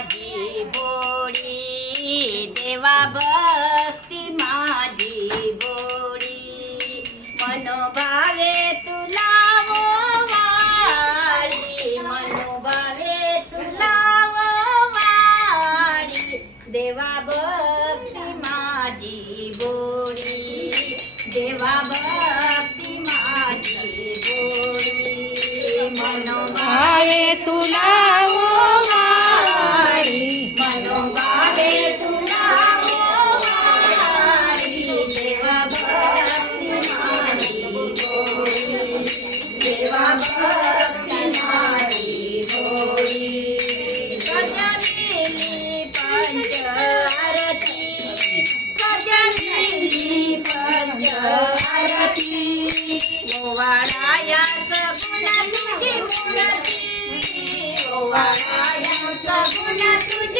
माझी बोडी देवा भक्ती माझी बोडी मनोभावे तुला हो वाडी मनोभावे तुला हो वाडी देवा भक्ती माझी बोडी देवा भक्ती माझी बोडी मनोभावे तुला भारती ओवाळायाच तुझी